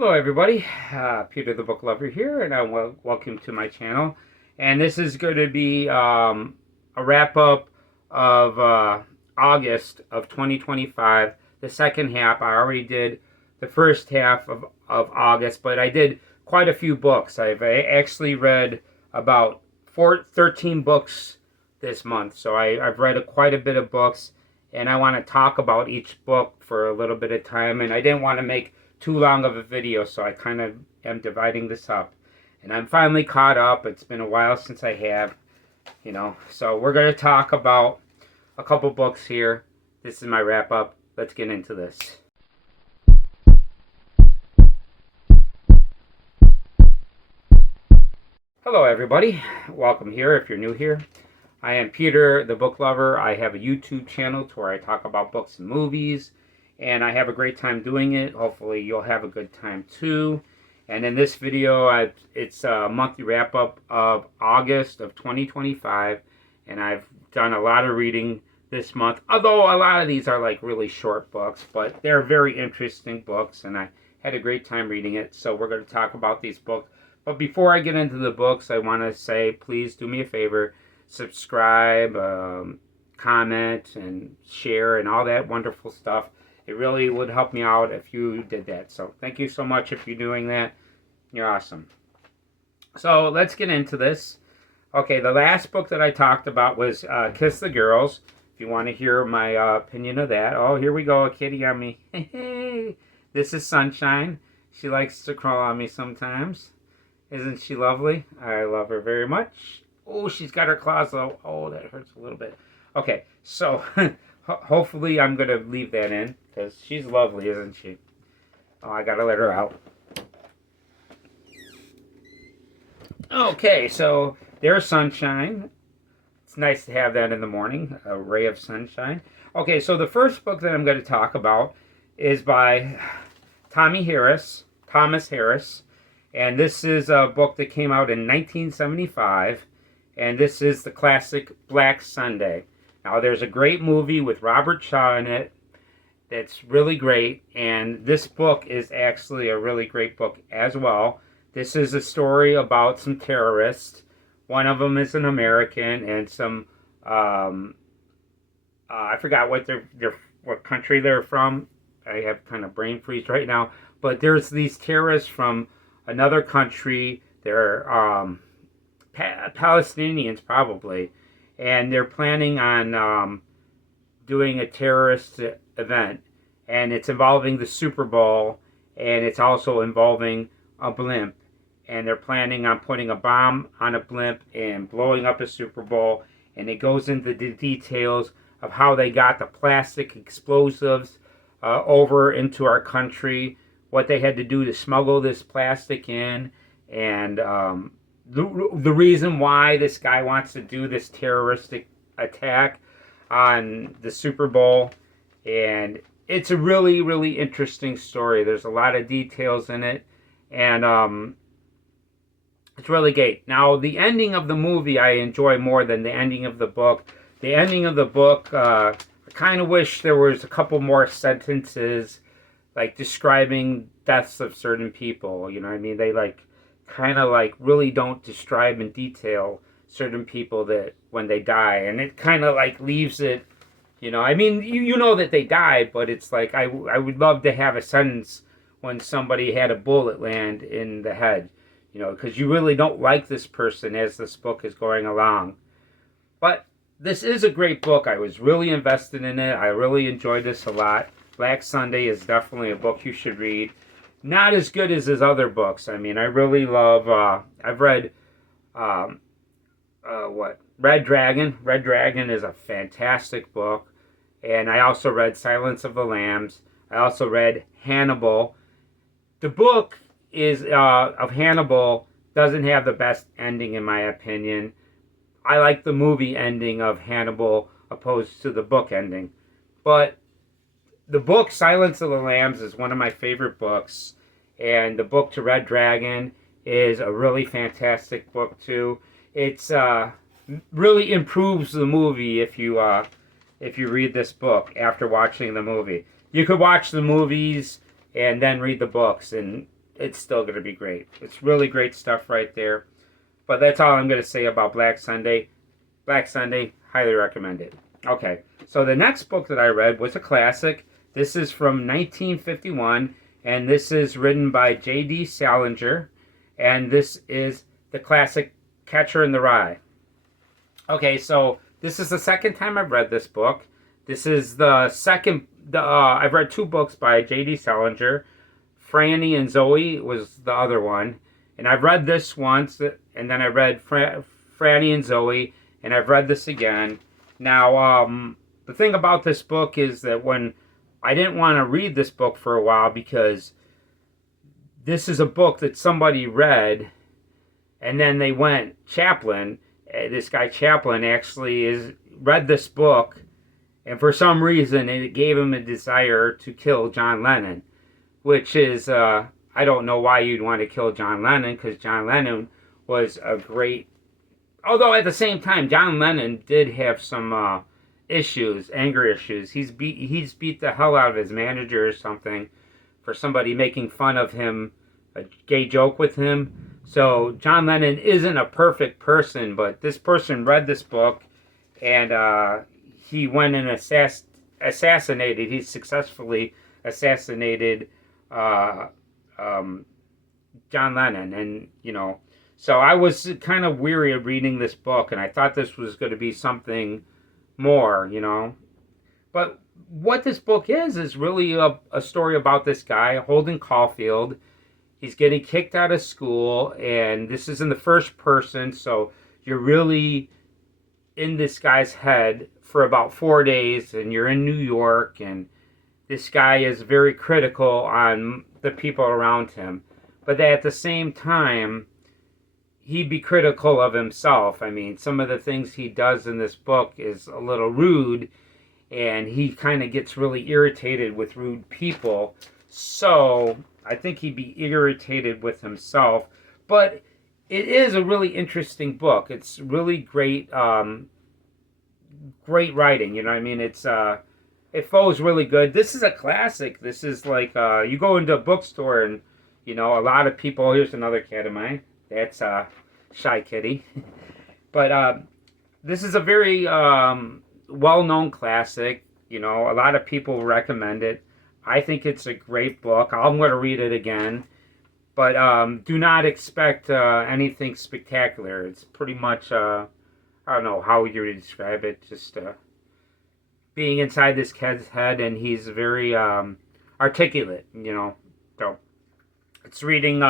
Hello everybody, Peter the Book Lover here, and welcome to my channel. And this is going to be a wrap-up of August of 2025, the second half. I already did the first half of August, but I did quite a few books. I've actually read about 13 books this month, so I've read quite a bit of books, and I want to talk about each book for a little bit of time, and I didn't want to make too long of a video, so I kind of am dividing this up. And I'm finally caught up. It's been a while since I have, so we're going to talk about a couple books here. This is my wrap up. Let's get into this. Hello everybody, welcome here if you're new here. I am Peter the Book Lover. I have a YouTube channel where I talk about books and movies, and I have a great time doing it. Hopefully you'll have a good time too. And in this video, it's a monthly wrap-up of August of 2025, and I've done a lot of reading this month, although a lot of these are like really short books, but they're very interesting books, and I had a great time reading it. So we're going to talk about these books. But before I get into the books, I want to say, please do me a favor, subscribe, comment, and share, and all that wonderful stuff. It really would help me out if you did that. So thank you so much if you're doing that. You're awesome. So let's get into this. Okay, the last book that I talked about was Kiss the Girls. If you want to hear my opinion of that. Oh, here we go, a kitty on me. This is Sunshine. She likes to crawl on me sometimes. Isn't she lovely? I love her very much. Oh, she's got her claws though. Oh, that hurts a little bit. Okay, so hopefully I'm going to leave that in, because she's lovely, isn't she? Oh, I got to let her out. Okay, so there's Sunshine. It's nice to have that in the morning, a ray of sunshine. Okay, so the first book that I'm going to talk about is by Thomas Harris. And this is a book that came out in 1975. And this is the classic Black Sunday. Now, there's a great movie with Robert Shaw in it that's really great, and this book is actually a really great book as well. This is a story about some terrorists. One of them is an American, and some, I forgot what what country they're from. I have kind of brain freeze right now. But there's these terrorists from another country. They're Palestinians, probably. And they're planning on doing a terrorist event. And it's involving the Super Bowl. And it's also involving a blimp. And they're planning on putting a bomb on a blimp and blowing up a Super Bowl. And it goes into the details of how they got the plastic explosives over into our country. What they had to do to smuggle this plastic in. And the reason why this guy wants to do this terroristic attack on the Super Bowl. And it's a really, really interesting story. There's a lot of details in it. And it's really great. Now, the ending of the movie I enjoy more than the ending of the book. The ending of the book, I kind of wish there was a couple more sentences like describing deaths of certain people. You know what I mean? They kind of really don't describe in detail certain people that when they die, and it kind of leaves it, I mean, you know that they died, but it's like I would love to have a sentence when somebody had a bullet land in the head, because you really don't like this person as this book is going along. But this is a great book. I was really invested in it. I really enjoyed this a lot. Black Sunday is definitely a book you should read. Not as good as his other books. I mean, I really love, I've read, Red Dragon. Red Dragon is a fantastic book. And I also read Silence of the Lambs. I also read Hannibal. The book of Hannibal doesn't have the best ending, in my opinion. I like the movie ending of Hannibal opposed to the book ending. But the book Silence of the Lambs is one of my favorite books, and the book to Red Dragon is a really fantastic book too. It's really improves the movie if you read this book after watching the movie. You could watch the movies and then read the books, and it's still going to be great. It's really great stuff right there. But that's all I'm going to say about Black Sunday. Black Sunday, highly recommend it. Okay, so the next book that I read was a classic. This is from 1951, and this is written by J.D. Salinger, and this is the classic Catcher in the Rye. Okay, so this is the second time I've read this book. This is the second. I've read two books by J.D. Salinger. Franny and Zooey was the other one, and I've read this once, and then I read Franny and Zooey, and I've read this again. Now, the thing about this book is that when I didn't want to read this book for a while because this is a book that somebody read, and then they went, Chaplin, this guy Chaplin actually read this book, and for some reason it gave him a desire to kill John Lennon, which is, I don't know why you'd want to kill John Lennon, because John Lennon was a great, although at the same time, John Lennon did have some issues, anger issues. He's beat the hell out of his manager or something for somebody making fun of him, a gay joke with him. So John Lennon isn't a perfect person, but this person read this book, and he went and assassinated. He successfully assassinated John Lennon, and so I was kind of weary of reading this book, and I thought this was going to be something more, But what this book is really a story about this guy, Holden Caulfield. He's getting kicked out of school, and this is in the first person, so you're really in this guy's head for about 4 days, and you're in New York, and this guy is very critical on the people around him. But at the same time, he'd be critical of himself. I mean, some of the things he does in this book is a little rude, and he kind of gets really irritated with rude people. So I think he'd be irritated with himself. But it is a really interesting book. It's really great, great writing. You know what I mean? It flows really good. This is a classic. This is like, you go into a bookstore and, a lot of people, here's another cat of mine. That's Shy Kitty. But this is a very well-known classic. A lot of people recommend it. I think it's a great book. I'm going to read it again. But do not expect anything spectacular. It's pretty much, I don't know how you would describe it, just being inside this kid's head, and he's very articulate, So it's reading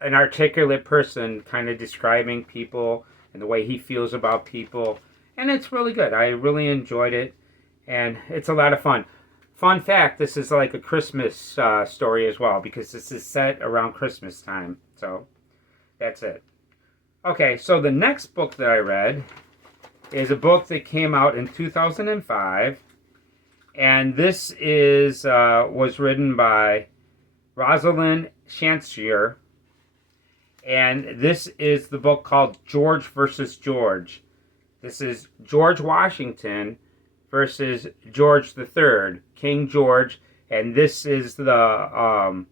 an articulate person kind of describing people and the way he feels about people, and it's really good. I really enjoyed it, and it's a lot of fun. Fun fact, this is like a Christmas story as well, because this is set around Christmas time, so that's it. Okay, so the next book that I read is a book that came out in 2005, and this was written by Rosalind Shancir, and this is the book called George versus George. This is George Washington versus George III, King George, and this is the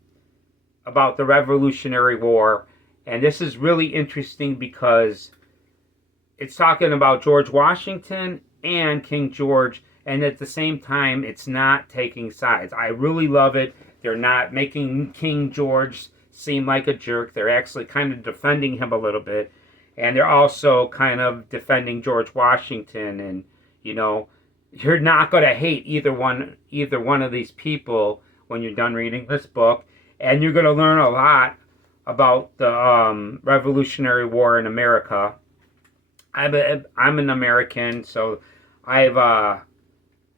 about the Revolutionary War, and this is really interesting because it's talking about George Washington and King George, and at the same time, it's not taking sides. I really love it. They're not making King George seem like a jerk. They're actually kind of defending him a little bit, and they're also kind of defending George Washington. And you're not going to hate either one of these people when you're done reading this book, and you're going to learn a lot about the Revolutionary War in America. I'm an American, so I've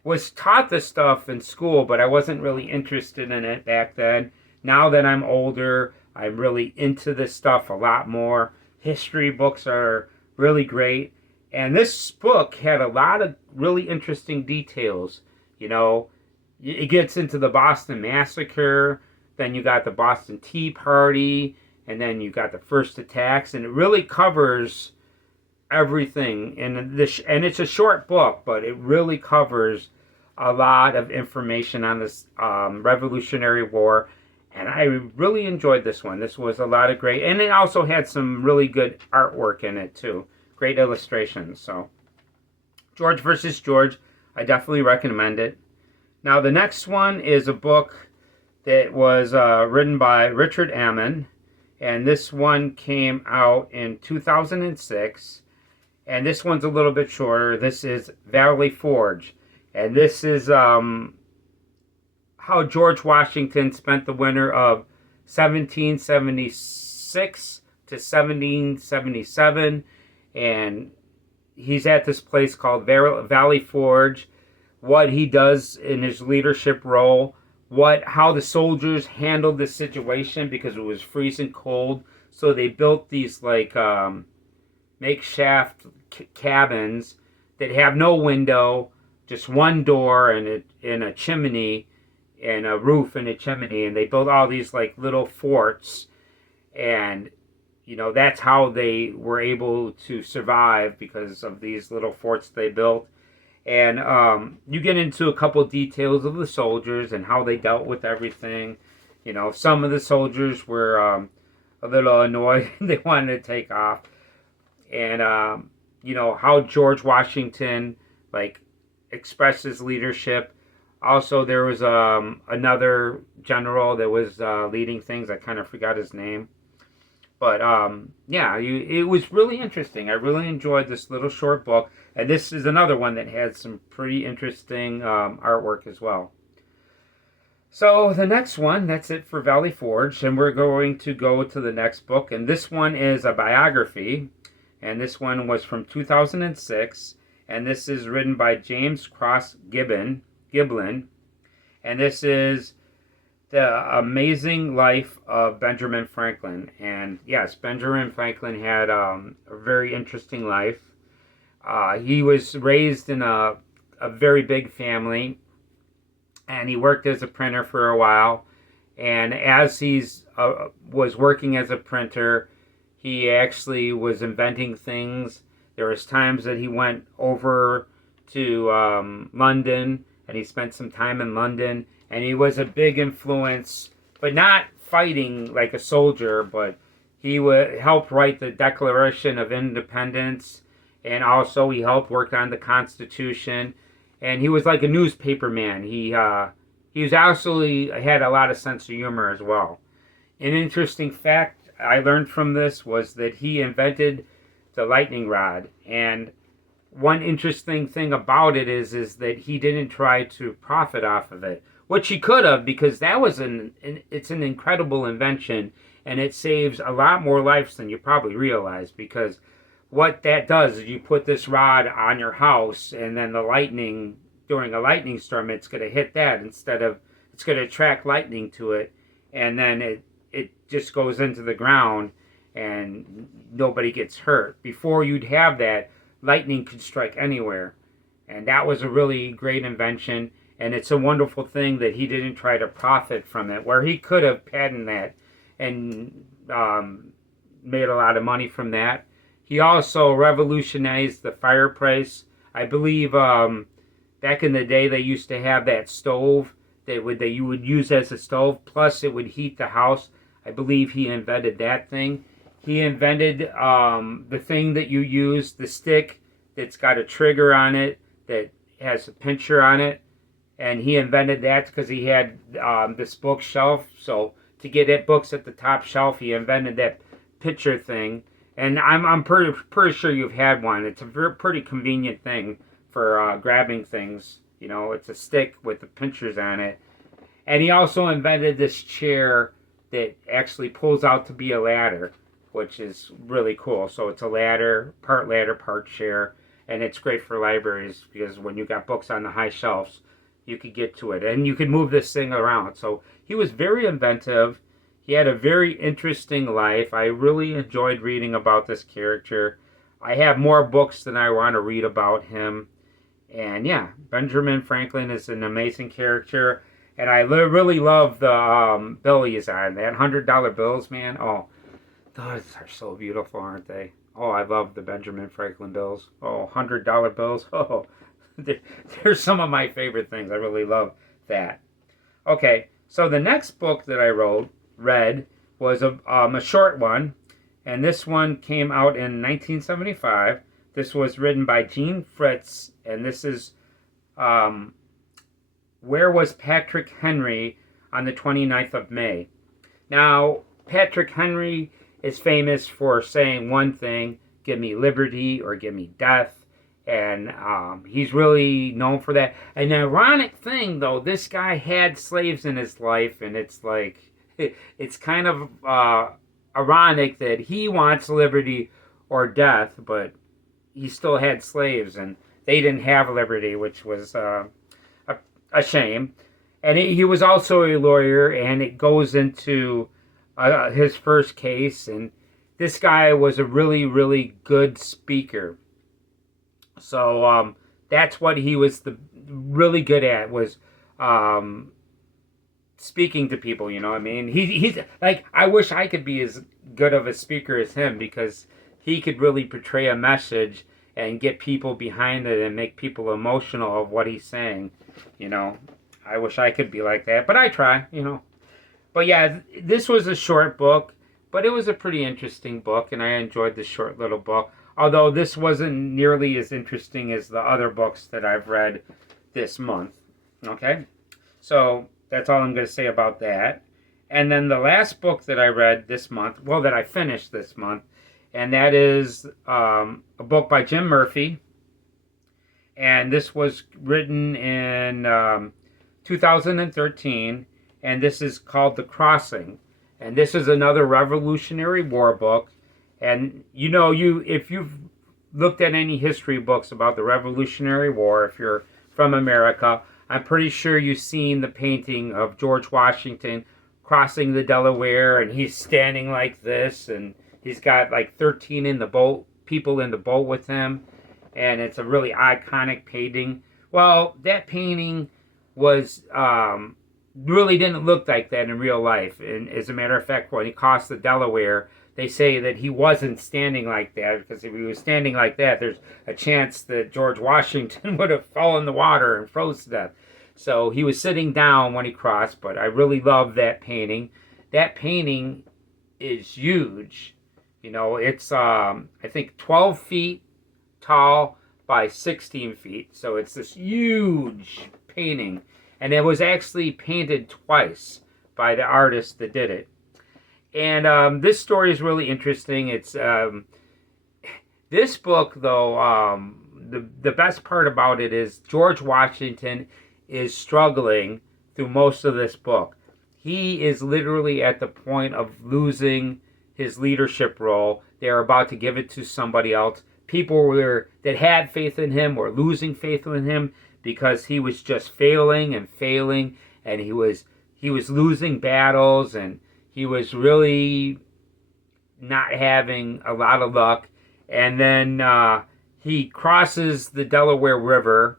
was taught this stuff in school, but I wasn't really interested in it back then. Now that I'm older, I'm really into this stuff a lot more. History books are really great, and this book had a lot of really interesting details. It gets into the Boston Massacre, then you got the Boston Tea Party, and then you got the first attacks, and it really covers everything. And it's a short book, but it really covers a lot of information on this Revolutionary War. And I really enjoyed this one. This was a lot of great, and it also had some really good artwork in it too. Great illustrations. So, George versus George, I definitely recommend it. Now, the next one is a book that was written by Richard Ammon, and this one came out in 2006. And this one's a little bit shorter. This is Valley Forge, and this is how George Washington spent the winter of 1776 to 1777, and he's at this place called Valley Forge. What he does in his leadership role, how the soldiers handled the situation because it was freezing cold. So they built these like makeshift cabins that have no window, just one door and a chimney and a roof and a chimney, and they built all these like little forts, and that's how they were able to survive because of these little forts they built. And you get into a couple of details of the soldiers and how they dealt with everything. Some of the soldiers were a little annoyed. They wanted to take off. And, how George Washington, like, expressed his leadership. Also, there was another general that was leading things. I kind of forgot his name. But, it was really interesting. I really enjoyed this little short book. And this is another one that had some pretty interesting artwork as well. So the next one, that's it for Valley Forge. And we're going to go to the next book. And this one is a biography. And this one was from 2006. And this is written by James Cross Giblin. And this is The Amazing Life of Benjamin Franklin. And yes, Benjamin Franklin had a very interesting life. He was raised in a very big family, and he worked as a printer for a while. And as he's was working as a printer, he actually was inventing things. There was times that he went over to London, and he spent some time in London. And he was a big influence, but not fighting like a soldier, but he would help write the Declaration of Independence, and also he helped work on the Constitution. And he was like a newspaper man. He was absolutely had a lot of sense of humor as well. An interesting fact I learned from this was that he invented the lightning rod. And one interesting thing about it is that he didn't try to profit off of it, which he could have, because that was it's an incredible invention, and it saves a lot more lives than you probably realize. Because what that does is you put this rod on your house, and then the lightning, during a lightning storm, it's going to hit that instead of, it's going to attract lightning to it, and then it just goes into the ground, and nobody gets hurt. Before you'd have that, lightning could strike anywhere, and that was a really great invention. And it's a wonderful thing that he didn't try to profit from it, where he could have patented that and made a lot of money from that. He also revolutionized the fireplace. I believe back in the day they used to have that stove that you would use as a stove, plus it would heat the house. I believe he invented that thing. He invented the thing that you use, the stick that's got a trigger on it that has a pincher on it. And he invented that because he had this bookshelf. So to get at books at the top shelf, he invented that pitcher thing. And I'm pretty sure you've had one. It's a pretty convenient thing for grabbing things. It's a stick with the pinchers on it. And he also invented this chair that actually pulls out to be a ladder, which is really cool. So it's a ladder, part chair. And it's great for libraries because when you got books on the high shelves, you could get to it, and you could move this thing around. So he was very inventive. He had a very interesting life. I really enjoyed reading about this character. I have more books than I want to read about him. And yeah, Benjamin Franklin is an amazing character. And I really love the bill he's on. That $100 bills, man. Oh, those are so beautiful, aren't they? Oh, I love the Benjamin Franklin bills. Oh, $100 bills. Oh, they're some of my favorite things. I really love that. Okay, So the next book that I read was a short one, and this one came out in 1975. This was written by Gene Fritz, and this is um, Where Was Patrick Henry on the 29th of May? Now, Patrick Henry is famous for saying one thing, give me liberty or give me death. And he's really known for that. An ironic thing, though, this guy had slaves in his life, and it's like, it's kind of ironic that he wants liberty or death, but he still had slaves, and they didn't have liberty, which was a shame. And he was also a lawyer, and it goes into his first case, and this guy was a really, really good speaker. So that's what he was really good at, was speaking to people. You know what I mean? He's like, I wish I could be as good of a speaker as him, because he could really portray a message and get people behind it and make people emotional of what he's saying. You know, I wish I could be like that, but I try. You know, but yeah, this was a short book, but it was a pretty interesting book, and I enjoyed the short little book. Although this wasn't nearly as interesting as the other books that I've read this month. Okay? So that's all I'm going to say about that. And then the last book that I read this month, well, that I finished this month, and that is a book by Jim Murphy. And this was written in 2013, and this is called The Crossing. And this is another Revolutionary War book. And you know, if you've looked at any history books about the Revolutionary War, if you're from America, I'm pretty sure you've seen the painting of George Washington crossing the Delaware, and he's standing like this, and he's got like 13 people in the boat with him, and it's a really iconic painting. Well, that painting was really didn't look like that in real life. And as a matter of fact, when he crossed the Delaware, they say that he wasn't standing like that, because if he was standing like that, there's a chance that George Washington would have fallen in the water and froze to death. So he was sitting down when he crossed, but I really love that painting. That painting is huge. You know, it's, I think, 12 feet tall by 16 feet. So it's this huge painting. And it was actually painted twice by the artist that did it. And this story is really interesting. It's this book, though. The best part about it is George Washington is struggling through most of this book. He is literally at the point of losing his leadership role. They're about to give it to somebody else. People that had faith in him were losing faith in him, because he was just failing, and he was losing battles, and he was really not having a lot of luck. And then he crosses the Delaware River,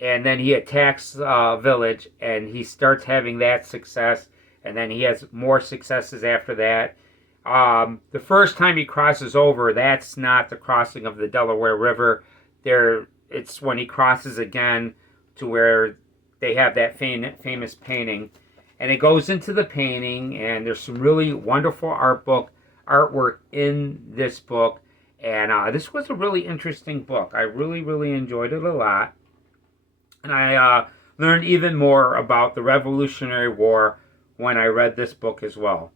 and then he attacks a village, and he starts having that success, and then he has more successes after that. The first time he crosses over, that's not the crossing of the Delaware River. It's when he crosses again to where they have that famous painting. And it goes into the painting, and there's some really wonderful artwork in this book. And this was a really interesting book. I really, really enjoyed it a lot. And I learned even more about the Revolutionary War when I read this book as well.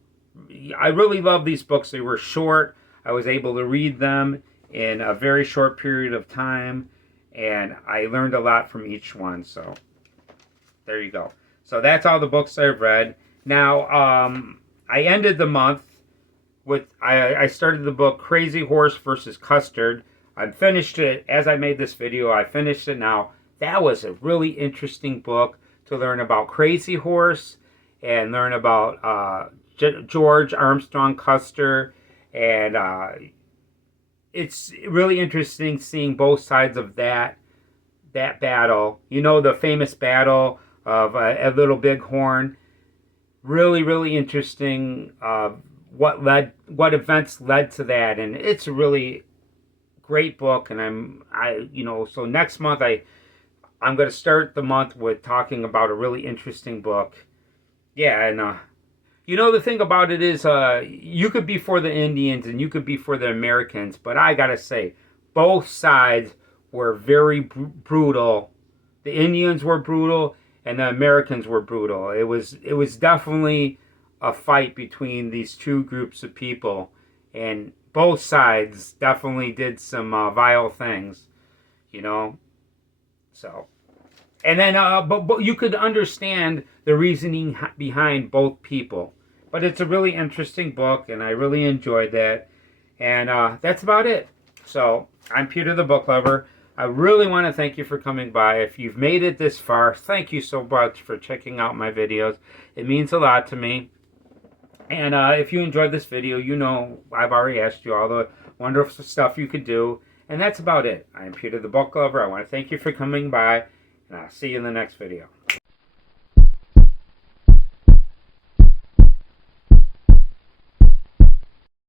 I really love these books. They were short. I was able to read them in a very short period of time, and I learned a lot from each one. So there you go. So that's all the books I've read. Now, I ended the month with, I started the book Crazy Horse versus Custard. I finished it as I made this video. I finished it now. That was a really interesting book to learn about Crazy Horse and learn about George Armstrong Custer. And it's really interesting seeing both sides of that battle. You know, the famous battle of a Little Bighorn. Really, really interesting. What events led to that, and it's a really great book. And so next month I'm going to start the month with talking about a really interesting book. Yeah, and the thing about it is, you could be for the Indians and you could be for the Americans, but I gotta say, both sides were very brutal. The Indians were brutal, and the Americans were brutal. It was definitely a fight between these two groups of people, and both sides definitely did some vile things, you know. So, and then, but you could understand the reasoning behind both people. But it's a really interesting book, and I really enjoyed that. And that's about it. So, I'm Peter the Book Lover. I really want to thank you for coming by. If you've made it this far, thank you so much for checking out my videos. It means a lot to me. And if you enjoyed this video, I've already asked you all the wonderful stuff you could do. And that's about it. I'm Peter the Book Lover. I want to thank you for coming by, and I'll see you in the next video.